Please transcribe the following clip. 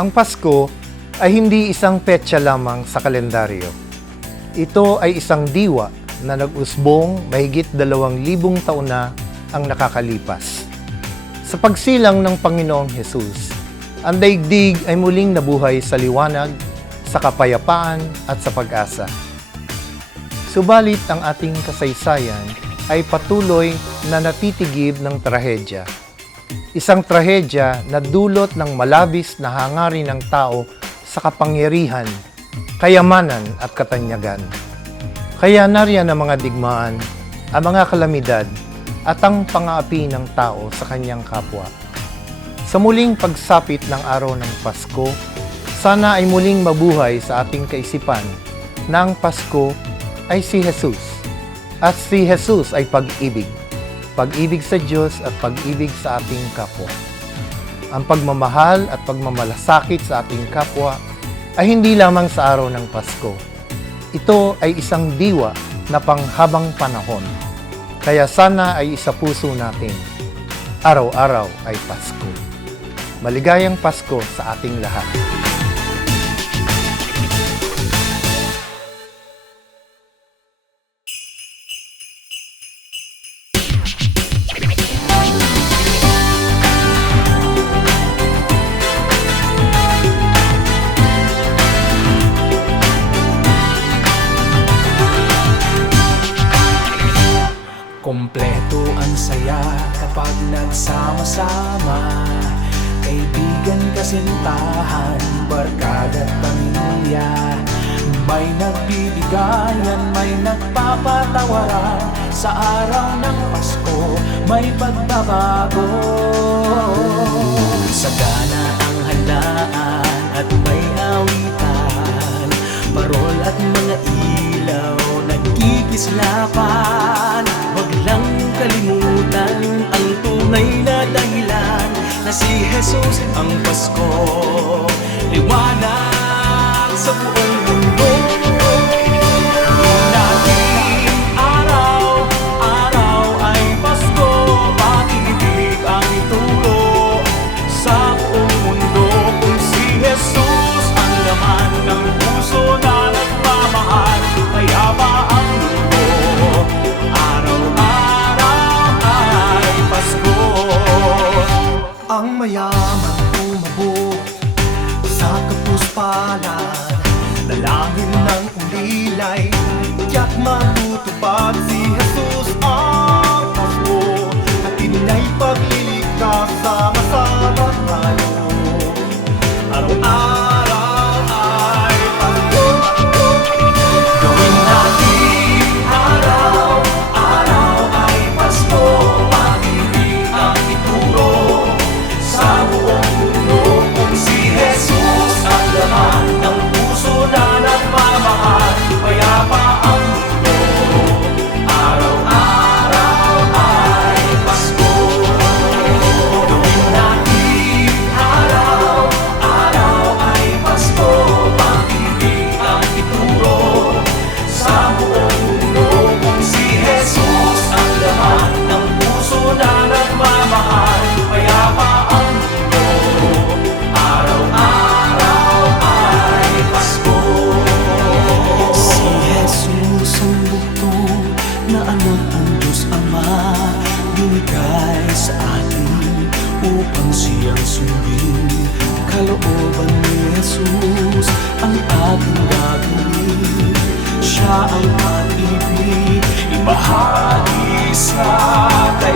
Ang Pasko ay hindi isang petsa lamang sa kalendaryo. Ito ay isang diwa na nag-usbong mahigit 2,000 taon na ang nakakalipas. Sa pagsilang ng Panginoong Hesus, ang daigdig ay muling nabuhay sa liwanag, sa kapayapaan at sa pag-asa. Subalit ang ating kasaysayan ay patuloy na natitigib ng trahedya. Isang trahedya na dulot ng malabis na hangarin ng tao sa kapangyarihan, kayamanan at katanyagan. Kaya nariyan ang mga digmaan, ang mga kalamidad at ang pang-aapi ng tao sa kanyang kapwa. Sa muling pagsapit ng araw ng Pasko, sana ay muling mabuhay sa ating kaisipan na ang Pasko ay si Jesus. At si Jesus ay pag-ibig. Pag-ibig sa Diyos at pag-ibig sa ating kapwa. Ang pagmamahal at pagmamalasakit sa ating kapwa ay hindi lamang sa araw ng Pasko. Ito ay isang diwa na panghabang panahon. Kaya sana ay isa puso natin. Araw-araw ay Pasko. Maligayang Pasko sa ating lahat. Kompleto ang saya kapag nagsama-sama. Kaibigan, kasintahan, barkada at pamilya. May nagbibigayan, may nagpapatawaran. Sa araw ng Pasko, may pagbabago. Sagana ang handaan at may awitan. Parol at mga ilaw, nagkikislapan. Huwag lang kalimutan ang tunay na dahilan na si Jesus ang Pasko, liwanag sa buong mundo. Laging araw-araw ay Pasko, pag-ibig ang ituro sa buong mundo. Kung si Jesus ang laman ng puso na nagmamahal, kaya ba ang mundo ang mayaman umabot sa kapuspalan, dalangin ng ulilay, tiyak matutupad si Jesus ang Pasko, at inay pagliligtas sama-sama tayo. Araw-araw ay Pasko, gawin natin araw-araw ay Pasko, pag-ibig ang ituro sa buong mundo. Kung si Jesus ang laman ng puso na nagmamahal, payapa ang mundo. Araw-araw ay Pasko, gawin natin araw-araw ay Pasko, pag-ibig ang ituro sa buong mundo. Kung si Jesus ang laman ng puso na nagmamahal, payapa ang mundo. Araw-araw ay Pasko. Si Jesus ang bugtong na anak ang Diyos Ama, binigay sa atin upang siyang sundin. Kalooban ni Jesus ang ating gagawin. Siya ang pag-ibig, ibahagi sa kay